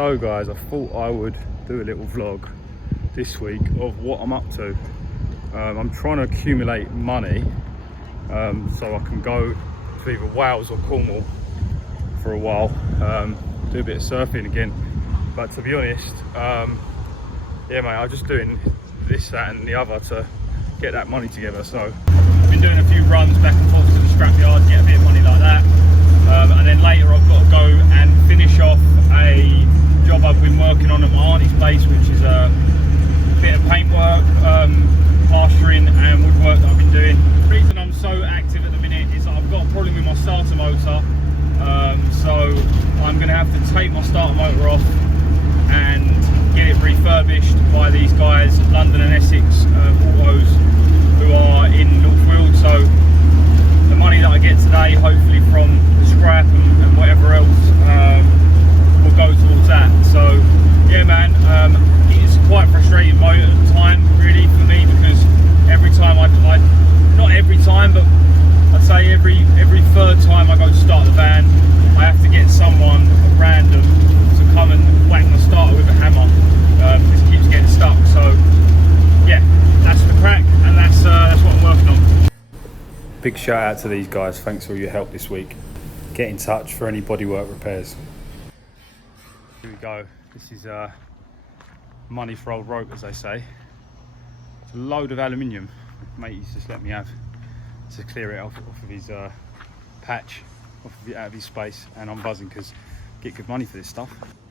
So guys, I thought I would do a little vlog this week of what I'm up to. I'm trying to accumulate money so I can go to either Wales or Cornwall for a while, do a bit of surfing again. But to be honest, yeah mate, I'm just doing this, that and the other to get that money together. So I've been doing a few runs back and forth to the scrapyard to get a bit of money like that, and then later I've got to go and finish off a job I've been working on at my auntie's place, which is a bit of paintwork, plastering and woodwork that I've been doing. The reason I'm so active at the minute is that I've got a problem with my starter motor, so I'm going to have to take my starter motor off and get it refurbished by these guys, London and Essex autos, who are in North Weald. So the money that I get today, hopefully from the scrap and whatever else, will go towards that. So yeah man, it's quite frustrating time really for me, because every time I not every time, but I'd say every third time I go to start the van, I have to get someone random to come and whack my starter with a hammer, because it keeps getting stuck. So yeah, that's the crack, and that's what I'm working on. Big shout out to these guys, thanks for your help this week. Get in touch for any bodywork repairs. Here we go, this is money for old rope, as they say. It's a load of aluminium mate he's just let me have to clear it off of his patch, out of his space, and I'm buzzing because I get good money for this stuff.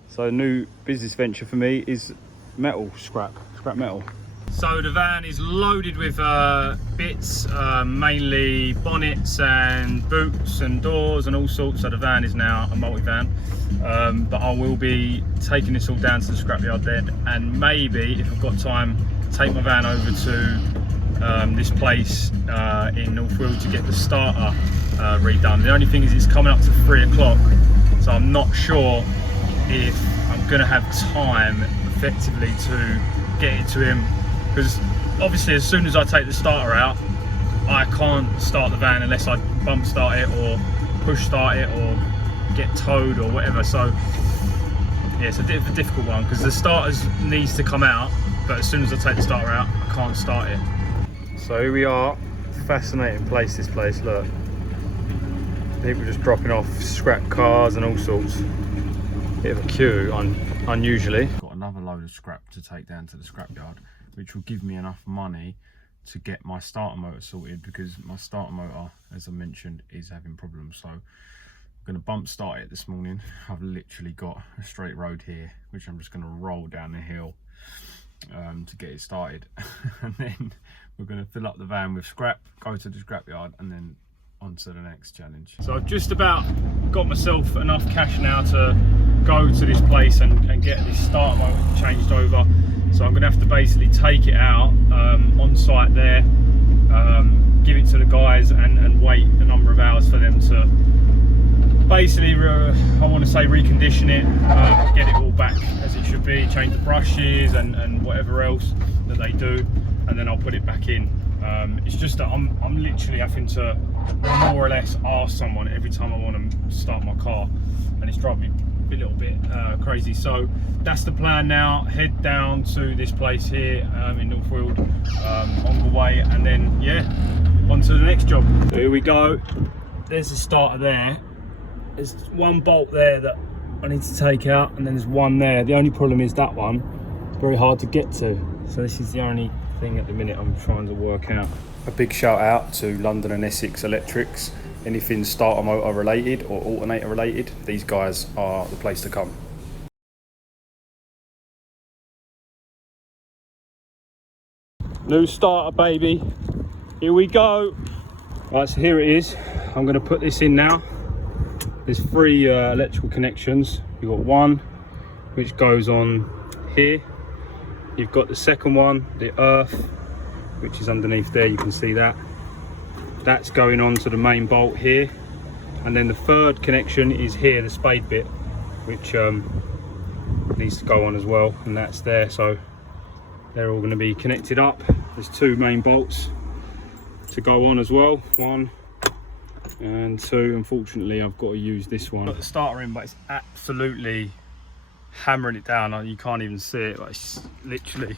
So a new business venture for me is metal, scrap metal. So the van is loaded with bits, mainly bonnets and boots and doors and all sorts. So the van is now a multi-van, but I will be taking this all down to the scrapyard then, and maybe if I've got time, take my van over to this place in North Weald to get the starter redone. The only thing is it's coming up to 3 o'clock, so I'm not sure if I'm going to have time effectively to get it to him, because obviously as soon as I take the starter out, I can't start the van unless I bump start it or push start it or get towed or whatever. So yeah, it's a bit of a difficult one because the starter needs to come out, but as soon as I take the starter out, I can't start it. So here we are, fascinating place, this place, look. People just dropping off scrap cars and all sorts. Bit of a queue, unusually. Got another load of scrap to take down to the scrapyard, which will give me enough money to get my starter motor sorted, because my starter motor, as I mentioned, is having problems. So I'm going to bump start it this morning. I've literally got a straight road here, which I'm just going to roll down the hill to get it started. And then we're going to fill up the van with scrap, go to the scrapyard, and then on to the next challenge. So I've just about got myself enough cash now to go to this place and get this starter motor changed over. So I'm going to have to basically take it out on site there, give it to the guys and wait a number of hours for them to basically, I want to say, recondition it, get it all back as it should be, change the brushes and whatever else that they do, and then I'll put it back in. It's just that I'm literally having to more or less ask someone every time I want to start my car, and it's driving me a little bit crazy. So that's the plan now, head down to this place here in North Weald on the way, and then yeah, on to the next job. So here we go, there's the starter there. There's one bolt there that I need to take out, and then there's one there. The only problem is that one is very hard to get to, so this is the only thing at the minute I'm trying to work out. A big shout out to London and Essex Electrics. Anything starter motor related or alternator related, these guys are the place to come. New starter, baby, here we go. Right, so here it is. I'm going to put this in now. There's 3 electrical connections. You've got one which goes on here. You've got the second one, the earth, which is underneath there, you can see that. That's going on to the main bolt here. And then the third connection is here, the spade bit, which needs to go on as well, and that's there. So they're all going to be connected up. There's 2 main bolts to go on as well, 1 and 2. Unfortunately, I've got to use this one. Got the starter in, but it's absolutely hammering it down. You can't even see it, but it's literally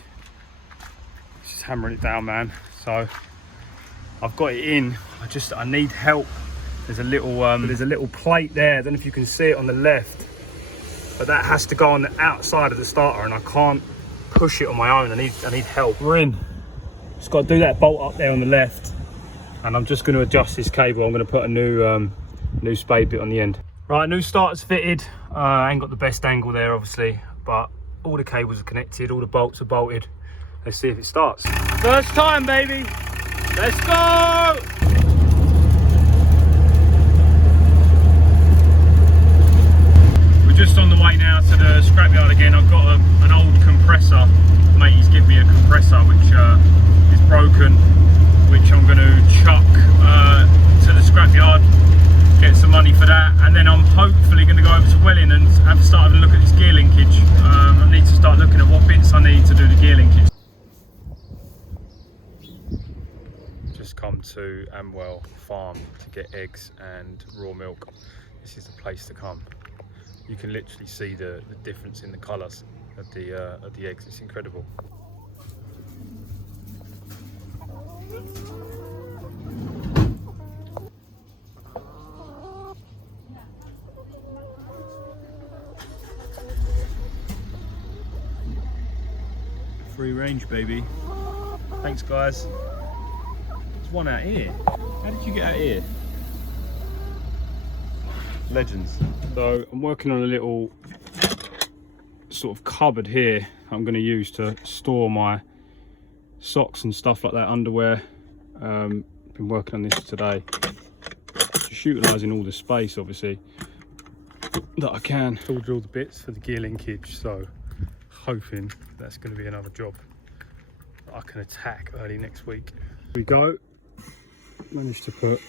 just hammering it down, man. So I've got it in. I need help. There's a little plate there. I don't know if you can see it on the left, but that has to go on the outside of the starter, and I can't push it on my own. I need help. We're in. Just got to do that bolt up there on the left, and I'm just going to adjust this cable. I'm going to put a new spade bit on the end. Right, new starter's fitted. I ain't got the best angle there, obviously, but all the cables are connected, all the bolts are bolted. Let's see if it starts. First time, baby. Let's go. We're just on the way now to the scrapyard again. I've got an old compressor. Matey's given me a compressor which is broken, which I'm going to chuck to the scrapyard, get some money for that, and then I'm hopefully going to go over to Welling and have to start having a look at this gear linkage. I need to start looking at what bits I need to do the gear linkage. Just come to Amwell Farm to get eggs and raw milk. This is the place to come. You can literally see the difference in the colours of the eggs. It's incredible. Free range, baby. Thanks, guys. There's one out here. How did you get out here? Legends. So I'm working on a little sort of cupboard here I'm going to use to store my socks and stuff like that, underwear. Been working on this today, just utilising all the space obviously that I can. Ordered all the bits for the gear linkage, so hoping that's going to be another job that I can attack early next week. Here we go. Managed to put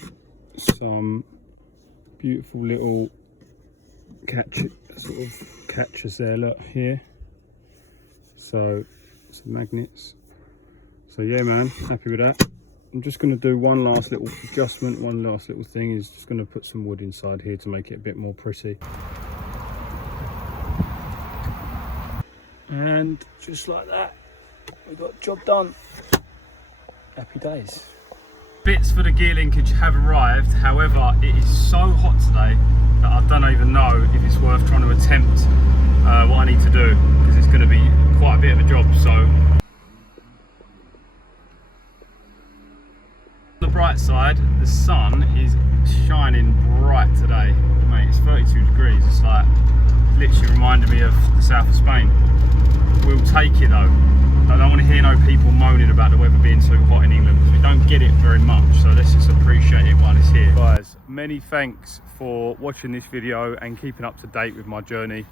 some beautiful little catchers there, look here. So some magnets. So yeah, man, happy with that. I'm just going to do one last little adjustment. One last little thing is just going to put some wood inside here to make it a bit more pretty. And just like that, we got the job done. Happy days. Bits for the gear linkage have arrived. However, it is so hot today that I don't even know if it's worth trying to attempt what I need to do, because it's going to be quite a bit of a job. So on the bright side, the sun is shining bright today. Mate, it's 32 degrees. It's like literally reminded me of the south of Spain. We'll take it though. I don't want to hear no people moaning about the weather being too hot in England, because we don't get it very much, so let's just appreciate it while it's here. Guys, many thanks for watching this video and keeping up to date with my journey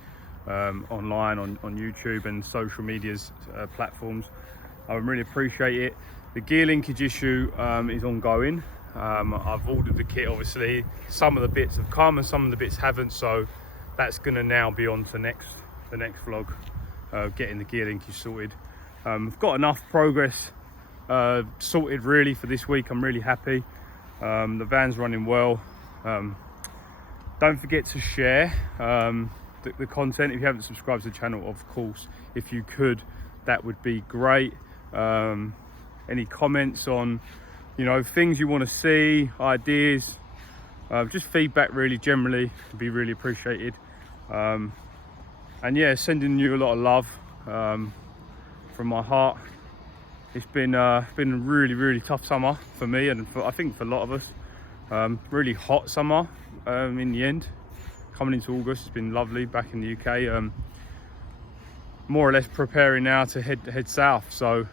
online on YouTube and social media's platforms. I really appreciate it. The gear linkage issue is ongoing. I've ordered the kit, obviously. Some of the bits have come and some of the bits haven't, so that's going to now be on to the next vlog, getting the gear linkage sorted. I've got enough progress sorted really for this week. I'm really happy. The van's running well. Don't forget to share the content. If you haven't subscribed to the channel, of course, if you could, that would be great. Any comments on, you know, things you want to see, ideas, just feedback really generally would be really appreciated. And yeah, sending you a lot of love from my heart. It's been a really tough summer for me, and I think for a lot of us. Really hot summer in the end. Coming into August, it's been lovely back in the UK. More or less preparing now to head south. So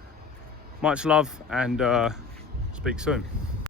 much love, and speak soon.